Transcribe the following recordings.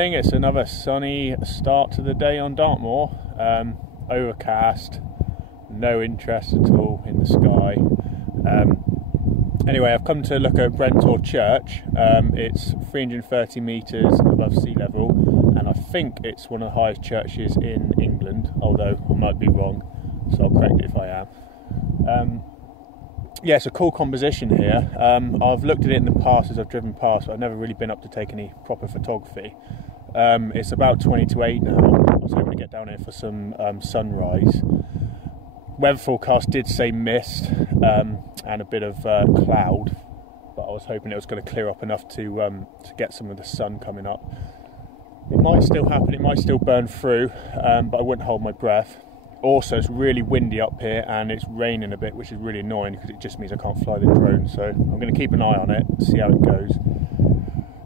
morning. It's another sunny start to the day on Dartmoor. Overcast, no interest at all in the sky. Anyway, I've come to look at Brent Tor Church. It's 330 metres above sea level, and I think it's one of the highest churches in England, although I might be wrong, so I'll correct it if I am. Yeah, it's a cool composition here. I've looked at it in the past as I've driven past, but I've never really been up to take any proper photography. It's about 20 to 8 now. I was hoping to get down here for some sunrise. Weather forecast did say mist and a bit of cloud, but I was hoping it was going to clear up enough to get some of the sun coming up. It might still happen, it might still burn through, but I wouldn't hold my breath. Also, it's really windy up here and it's raining a bit, which is really annoying because it just means I can't fly the drone. So I'm going to keep an eye on it, see how it goes.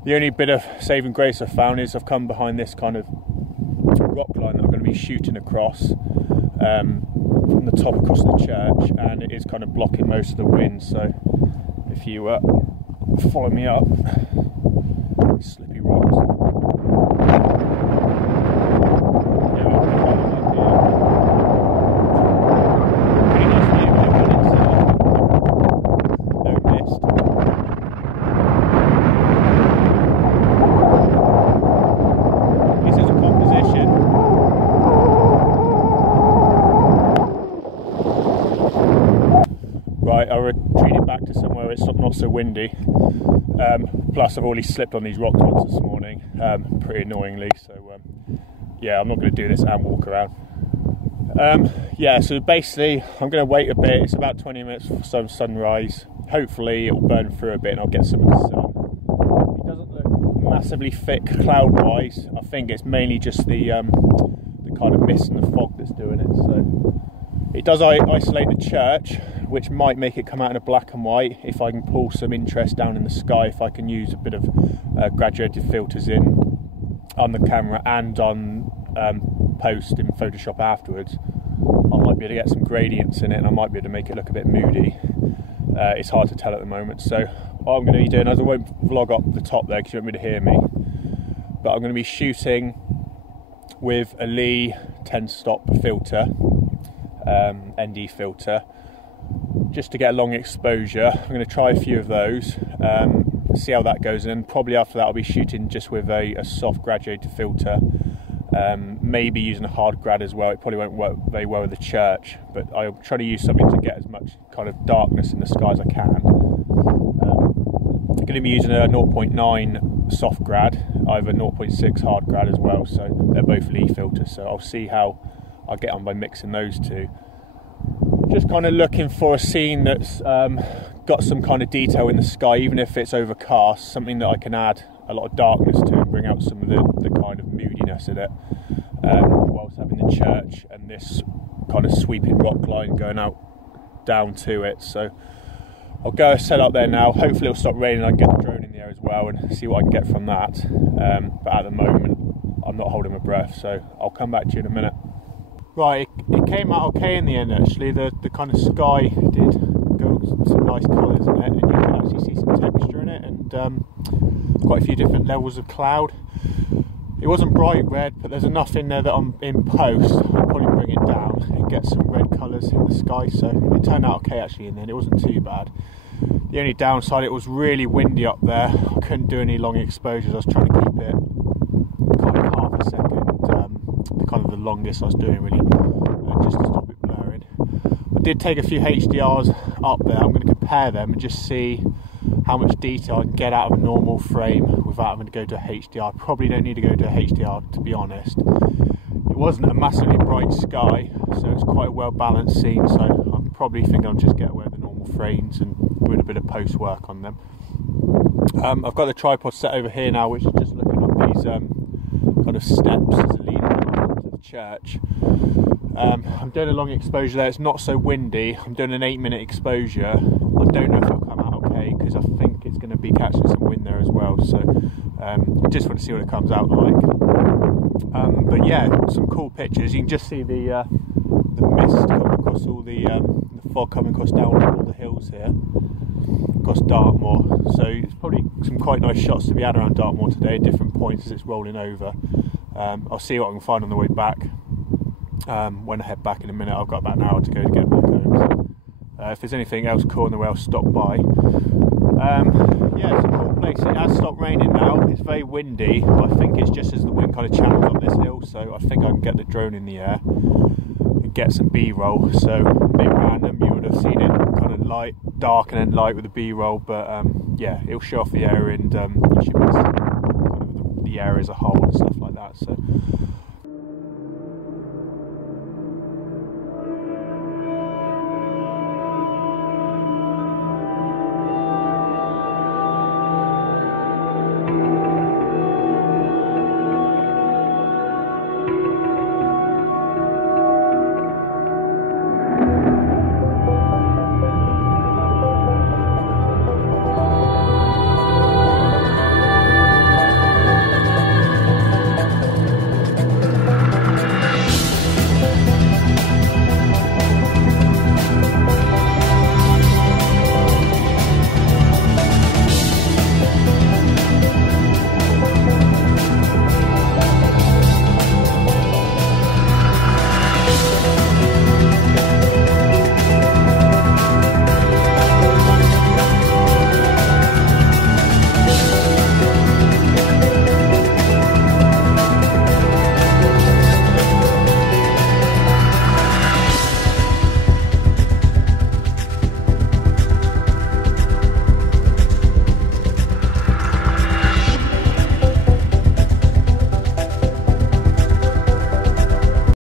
The only bit of saving grace I've found is I've come behind this kind of rock line that I'm going to be shooting across from the top across the church, and it is kind of blocking most of the wind. So if you follow me up, slippy rocks. Right, I'll retreat it back to somewhere it's not so windy. Plus, I've already slipped on these rocks once this morning, pretty annoyingly. So, yeah, I'm not going to do this and walk around. Yeah, so basically, I'm going to wait a bit. It's about 20 minutes for some sunrise. Hopefully, it'll burn through a bit and I'll get some of the sun. It doesn't look massively thick cloud-wise. I think it's mainly just the kind of mist and the fog that's doing it. So. It does isolate the church, which might make it come out in a black and white if I can pull some interest down in the sky, if I can use a bit of graduated filters in on the camera and on post in Photoshop afterwards. I might be able to get some gradients in it and I might be able to make it look a bit moody. It's hard to tell at the moment, so what I'm going to be doing is I won't vlog up the top there because you won't be able to hear me, but I'm going to be shooting with a Lee 10-stop filter. ND filter, just to get a long exposure. I'm going to try a few of those, see how that goes, and then probably after that I'll be shooting just with a soft graduated filter, maybe using a hard grad as well. It probably won't work very well with the church, but I'll try to use something to get as much kind of darkness in the sky as I can. I'm going to be using a 0.9 soft grad, either 0.6 hard grad as well, so they're both Lee filters, so I'll see how I'll get on by mixing those two. Just kind of looking for a scene that's got some kind of detail in the sky, even if it's overcast, something that I can add a lot of darkness to and bring out some of the kind of moodiness in it, whilst having the church and this kind of sweeping rock line going out down to it. So I'll go set up there now. Hopefully it'll stop raining and I can get the drone in the air as well and see what I can get from that. But at the moment I'm not holding my breath, so I'll come back to you in a minute. Right, it came out okay in the end actually. The kind of sky did go some nice colours in it, and you can actually see some texture in it, and quite a few different levels of cloud. It wasn't bright red, but there's enough in there that I'm in post. I'll probably bring it down and get some red colours in the sky, so it turned out okay actually in the end. It wasn't too bad. The only downside, it was really windy up there. I couldn't do any long exposures. I was trying to keep it kind of half a second. Kind of the longest I was doing really, just to stop it blurring. I did take a few HDRs up there. I'm going to compare them and just see how much detail I can get out of a normal frame without having to go to a HDR. I probably don't need to go to a HDR, to be honest. It wasn't a massively bright sky, so it's quite a well balanced scene, so I'm probably thinking I'll just get away with the normal frames and with a bit of post work on them. I've got the tripod set over here now, which is just looking up these kind of steps as a lead into the church. I'm doing a long exposure there. It's not so windy. I'm doing an 8-minute exposure. I don't know if it'll come out okay because I think it's going to be catching some wind there as well, so I just want to see what it comes out like. But yeah, some cool pictures. You can just see the mist coming across all the fog coming across down all the hills here across Dartmoor. So it's probably some quite nice shots to be had around Dartmoor today, different points as it's rolling over. I'll see what I can find on the way back. When I head back in a minute, I've got about an hour to go to get back home. So, if there's anything else cool on the way, I'll stop by. Yeah, it's a cool place. It has stopped raining now. It's very windy, but I think it's just as the wind kind of channels up this hill, so I think I can get the drone in the air and get some B-roll. So a bit random, you would have seen it kind of light, dark and then light with the B-roll, but yeah, it'll show off the area, and you should be seeing kind of the area as a whole and stuff like that. So